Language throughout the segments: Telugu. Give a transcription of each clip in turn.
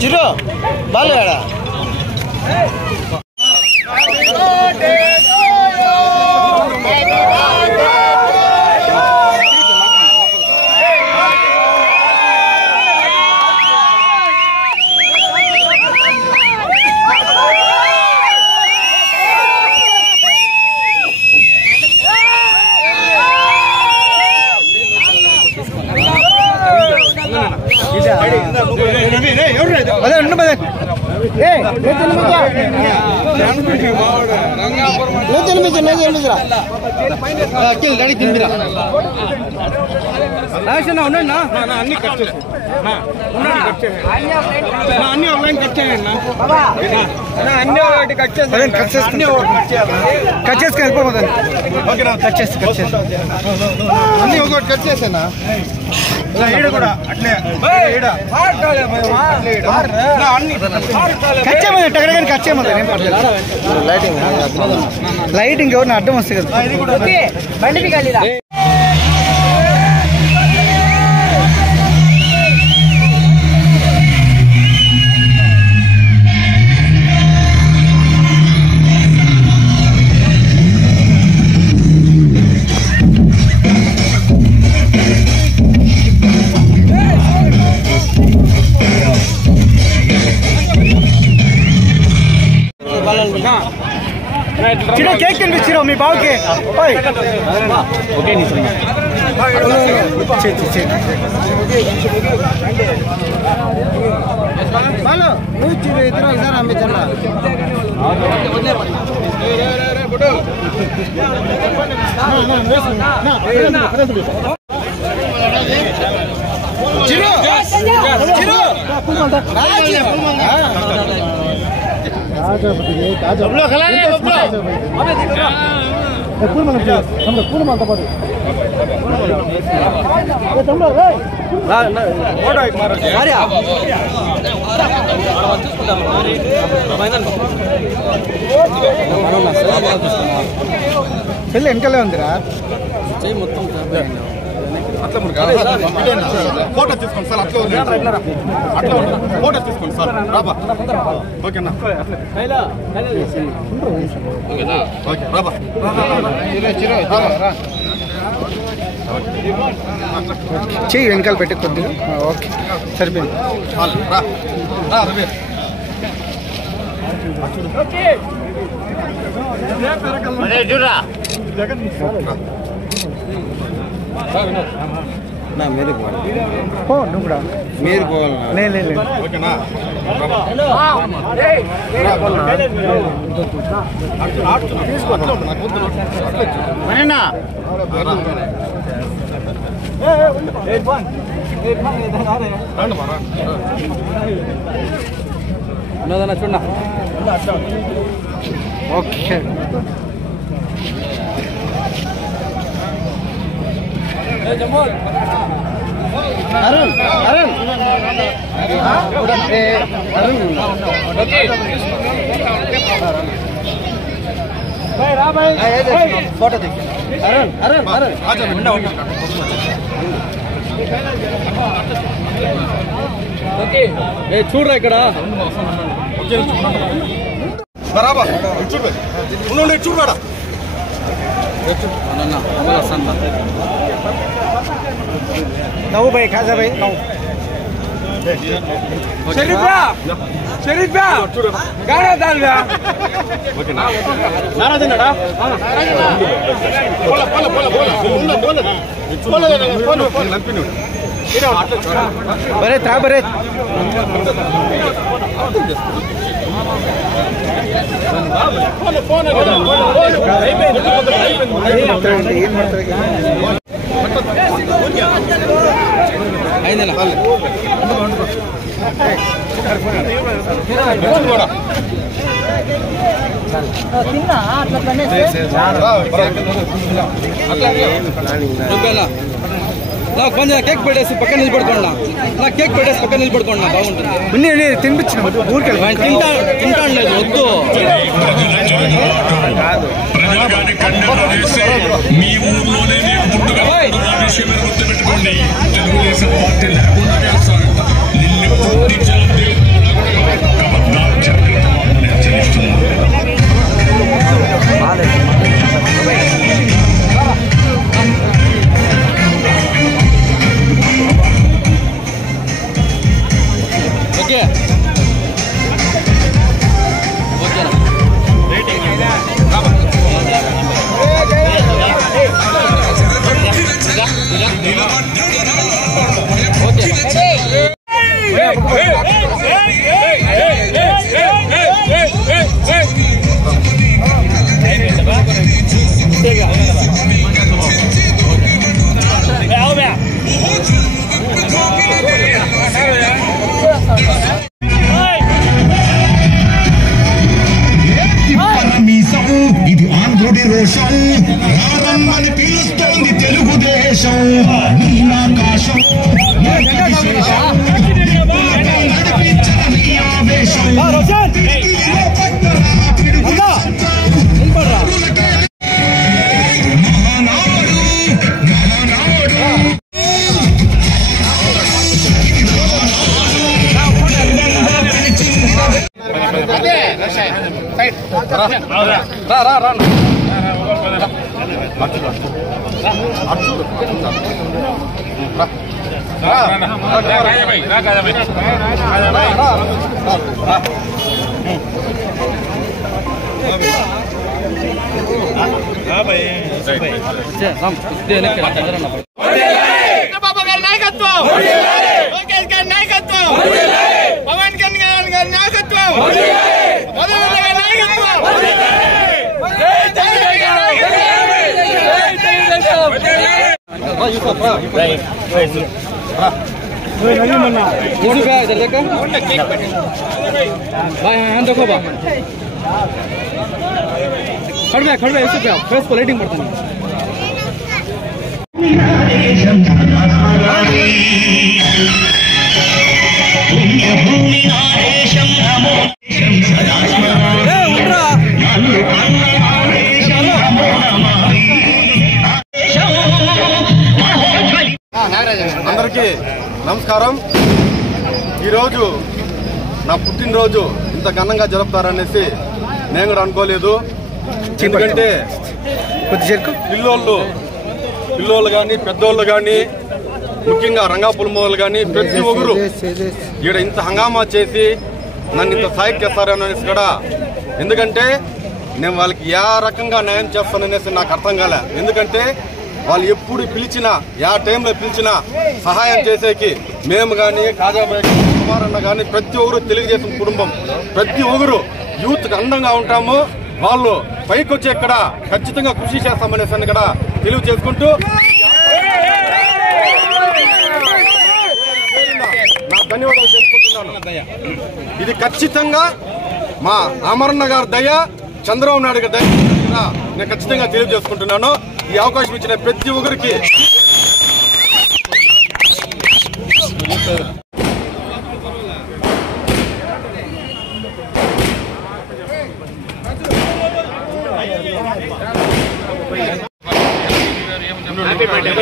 చిరు బాలేడా లైటింగ్ ఎవరిని అడ్డం వస్తుంది కదా చిన్న కేక్ తినిపించారు మీ బావుకి ఓకే పెళ్ళి వెనకలే ఉందిరా మొత్తం ఫోటో తీసుకోండి సార్ అట్లా ఫోటో తీసుకోండి సార్ రాబా ఓకేనా రాబా చెయ్యి వెనకాల పెట్టి కొద్దిగా ఓకే సరిపోయింది నా మీరు పో నువ్వు కూడా మీరు పోవాలి లేదు ఓకేనా చూడ ఓకే అరుణ్ అరుణ్ ఫోటో దిగు అరుణ్ అరుణ్ అరుణ్ చూడరా ఇక్కడ बराबर उन्होंने चूर बड़ा नौ भाई खासा भाई नौ शरीफ गाना डाल बरे ता बरे కొంచెం కేక్ పెట్టేసి పక్కన నిలబడుకోండి కేక్ పెట్టేసి పక్కన నిలబడుకోండి బాగుంటుంది తినిపించిన ఊరికి తింటాను లేదు వద్దు మీ ఊర్లోనే నేను పుట్టుగా విషయం గుర్తుపెట్టుకోండి తెలుగుదేశం పార్టీ లేకుండా చేస్తారంట నిన్ను పుట్టించాలి ఓకే ఓకేనా ఇది ఆంధ్రుడి రోషం రారమ్మని పిలుస్తోంది తెలుగుదేశం నీలాకాశం నడిపించిన నీ ఆవేశం मोड़ी पे इधर देखो भाई हाँ देखो बा खड़ गया इससे क्या फेस को लाइटिंग पड़ता नहीं అందరికీ నమస్కారం. ఈరోజు నా పుట్టినరోజు ఇంత ఘనంగా జరుపుతారనేసి నేను కూడా అనుకోలేదు. ఎందుకంటే పిల్లోళ్ళు కానీ పెద్దోళ్ళు కానీ ముఖ్యంగా రంగాపులమోళ్ళు కానీ ప్రతి ఒక్కరు ఈడ ఇంత హంగామా చేసి నన్ను ఇంత సాయం చేస్తారనేసి కూడా, ఎందుకంటే నేను వాళ్ళకి ఏ రకంగా న్యాయం చేస్తాననేసి నాకు అర్థం కాలే. ఎందుకంటే వాళ్ళు ఎప్పుడు పిలిచినా యా టైంలో పిలిచినా సహాయం చేసేకి మేము కానీ కాజాబాయ్ కుమారన్న కానీ ప్రతి ఒక్కరు తెలుగుదేశం కుటుంబం ప్రతి ఒక్కరు యూత్కి అందంగా ఉంటాము. వాళ్ళు పైకి వచ్చి ఇక్కడ ఖచ్చితంగా కృషి చేస్తామనేసి కూడా తెలియజేసుకుంటూ నా ధన్యవాదాలు చేసుకుంటున్నాను. ఇది ఖచ్చితంగా మా అమరన్న గారి దయ, చంద్రబాబు నాయుడు గారి దయ నేను ఖచ్చితంగా తెలియజేసుకుంటున్నాను. ఈ అవకాశం ఇచ్చిన ప్రతి ఒక్కరికి హ్యాపీ బర్త్డే.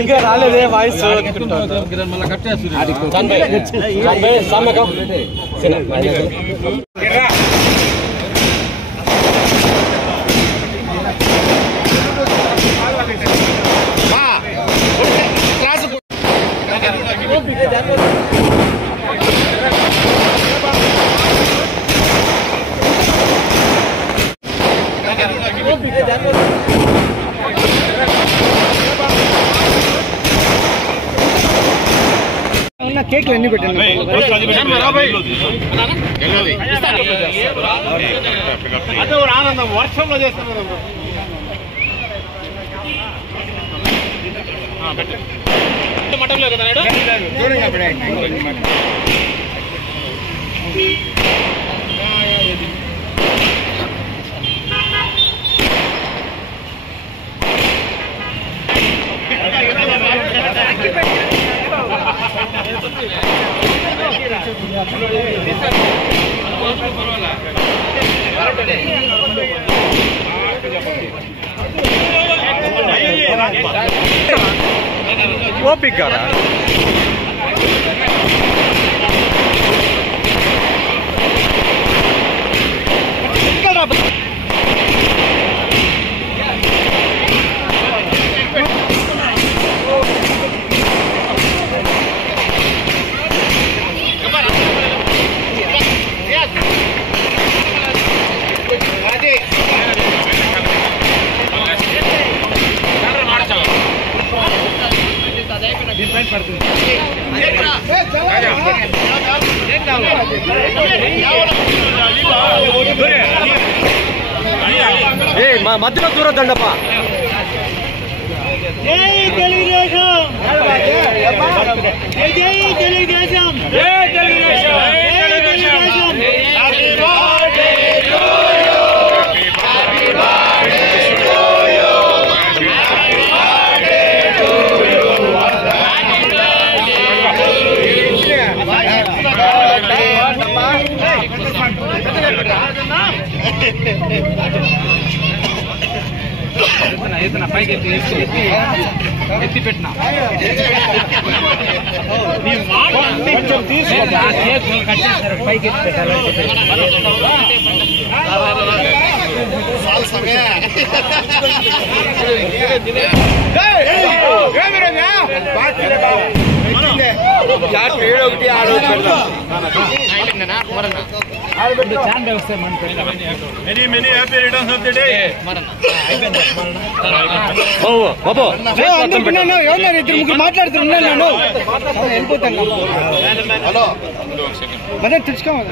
ఇంకా రాలేదే వాయిస్ కేక్ అన్ని పెట్టండి ఆనందం వర్షంలో చేస్తున్నాం మటంలో కదా ఓపిక కదా మధ్యలో దూరదండప్ప జై తెలుగుదేశం జై తెలుగుదేశం జై తెలుగుదేశం పైకి ఎత్తి పెట్టినా కొంచెం తీసుకుంటారు పైకి ఎత్తి పెట్టాలి ఇద్దరు ముగ్గురు మాట్లాడుతున్నాను నేను వెళ్ళిపోతాను మరే తెచ్చుకోవాలి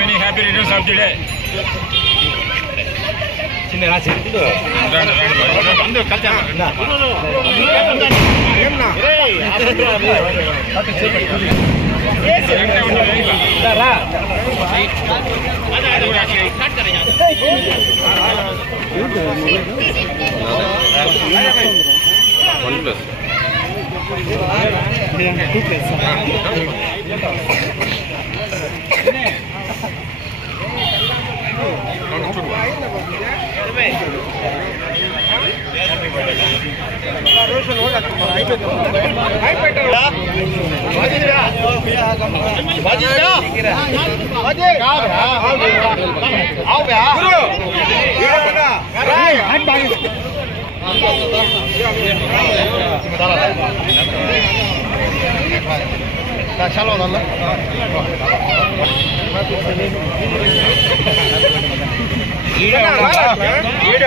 many happy returns of the day. చిన్న రాసి అందరూ కలిసి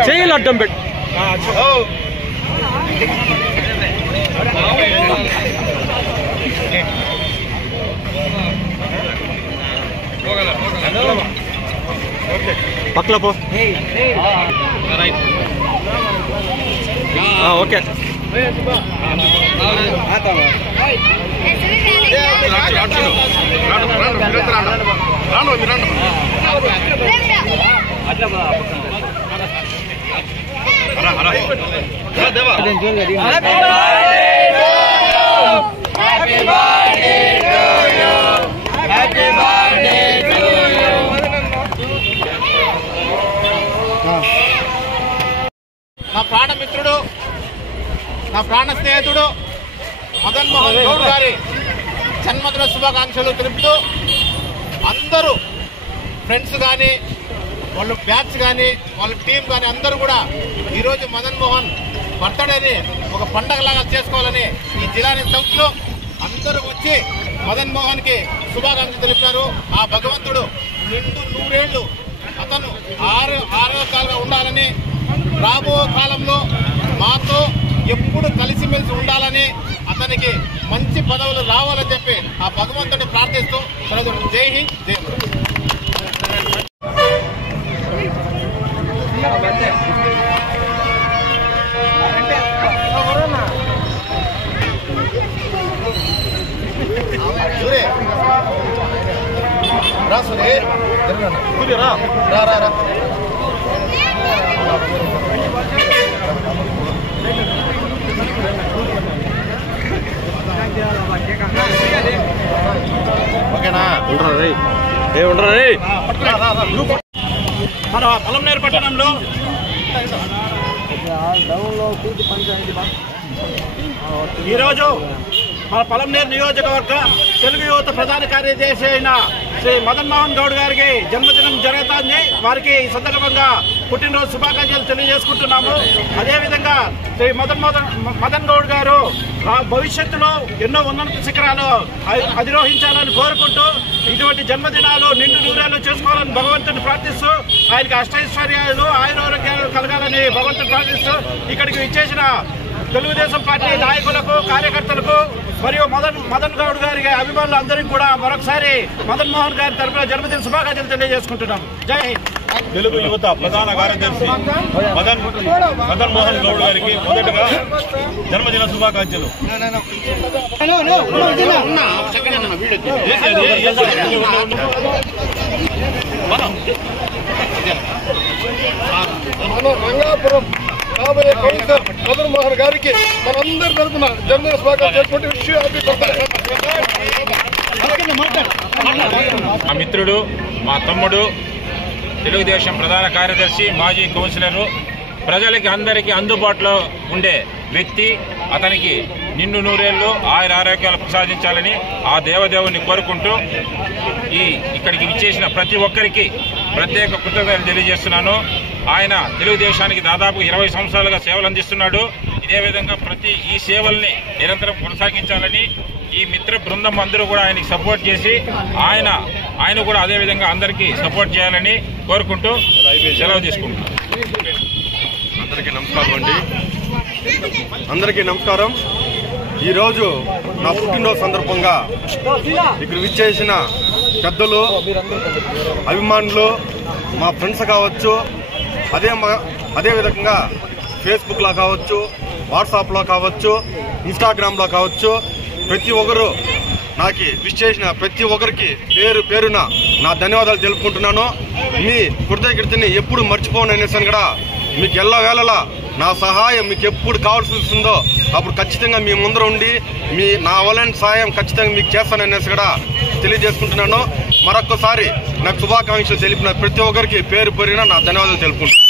చేయలు అడ్డం పెట్టు పక్కల పో ఓకే దేవా నా ప్రాణమిత్రుడు, నా ప్రాణ స్నేహితుడు మదన్ మోహన్ గౌడ్ గారి జన్మదిన శుభాకాంక్షలు తెలుపుతూ అందరూ ఫ్రెండ్స్ కానీ వాళ్ళ బ్యాచ్ కానీ వాళ్ళ టీం కానీ అందరూ కూడా ఈరోజు మదన్ మోహన్ బర్త్డేని ఒక పండగలాగా చేసుకోవాలని ఈ జిల్లాని సంస్థలో అందరూ వచ్చి మదన్ మోహన్కి శుభాకాంక్షలు తెలిపారు. ఆ భగవంతుడు నిండు 100 ఏళ్లు అతను ఆరోగ్యాలుగా ఉండాలని, రాబో కాలంలో మాతో ఎప్పుడు కలిసిమెలిసి ఉండాలని, అతనికి మంచి పదవులు రావాలని చెప్పి ఆ భగవంతుడిని ప్రార్థిస్తూ జై హింద్, జై మన పలంనేరు పట్టణంలో ఈరోజు మన పలంనేరు నియోజకవర్గ తెలుగు యువత ప్రధాన కార్యదర్శి అయిన శ్రీ మదన్ మోహన్ గౌడ్ గారికి జన్మదినం జరుగుతుంది. వారికి ఈ సందర్భంగా పుట్టినరోజు శుభాకాంక్షలు తెలియజేసుకుంటున్నాము. అదేవిధంగా శ్రీ మదన్ గౌడ్ గారు భవిష్యత్తులో ఎన్నో ఉన్నత శిఖరాలు అధిరోహించాలని కోరుకుంటూ ఇటువంటి జన్మదినాలు నిండు 100 ఏళ్లు చేసుకోవాలని భగవంతుని ప్రార్థిస్తూ ఆయనకి అష్టైశ్వర్యాలు ఆయురారోగ్యాలు కలగాలని భగవంతుని ప్రార్థిస్తూ ఇక్కడికి విచ్చేసిన తెలుగుదేశం పార్టీ నాయకులకు, కార్యకర్తలకు మరియు మదన్ గౌడ్ గారి అభిమానులు అందరికీ కూడా మరొకసారి మదన్ మోహన్ గారి తరఫున జన్మదిన శుభాకాంక్షలు తెలియజేసుకుంటున్నాం. జై హింద్. తెలుగు యువత ప్రధాన కార్యదర్శి మదన్ మోహన్ గౌడ్ గారికి మొదటగా జన్మదిన శుభాకాంక్షలు. రంగాపురం రాబోయే కౌన్సిలర్ మదన్ మోహన్ గారికి మనందరి తరఫున జన్మదిన శుభాకాంక్షలు. మా మిత్రుడు, మా తమ్ముడు, తెలుగుదేశం ప్రధాన కార్యదర్శి, మాజీ కౌన్సిలరు, ప్రజలకి అందరికీ అందుబాటులో ఉండే వ్యక్తి. అతనికి నిండు 100 ఏళ్లు ఆరోగ్యాలు ప్రసాదించాలని ఆ దేవదేవుని కోరుకుంటూ ఇక్కడికి విచ్చేసిన ప్రతి ఒక్కరికి ప్రత్యేక కృతజ్ఞతలు తెలియజేస్తున్నాను. ఆయన తెలుగుదేశానికి దాదాపు 20 సంవత్సరాలుగా సేవలు అందిస్తున్నాడు. ఇదే విధంగా ఈ సేవల్ని నిరంతరం కొనసాగించాలని ఈ మిత్ర బృందం అందరూ కూడా ఆయనకి సపోర్ట్ చేసి ఆయన కూడా అదేవిధంగా అందరికీ సపోర్ట్ చేయాలని కోరుకుంటూ సెలవు తీసుకుంటున్నాను. అందరికీ నమస్కారం. ఈరోజు నా పుట్టినరోజు సందర్భంగా ఇక్కడ విచ్చేసిన పెద్దలు, అభిమానులు, మా ఫ్రెండ్స్ కావచ్చు, అదేవిధంగా ఫేస్బుక్లో కావచ్చు, వాట్సాప్లో కావచ్చు, ఇన్స్టాగ్రామ్లో కావచ్చు, ప్రతి ఒక్కరు నాకు విష్ చేసిన ప్రతి ఒక్కరికి పేరు పేరున నా ధన్యవాదాలు తెలుపుకుంటున్నాను. మీ కృతజ్ఞతని ఎప్పుడు మర్చిపోను అనేసి కూడా మీకు ఎల్లవేళలా నా సహాయం మీకు ఎప్పుడు కావాల్సి వస్తుందో అప్పుడు ఖచ్చితంగా మీ ముందర ఉండి నా వలన సాయం ఖచ్చితంగా మీకు చేస్తాననేసి కూడా తెలియజేసుకుంటున్నాను. మరొక్కసారి నాకు శుభాకాంక్షలు తెలిపిన ప్రతి ఒక్కరికి పేరు పేరున నా ధన్యవాదాలు తెలుపుకుంటున్నాను.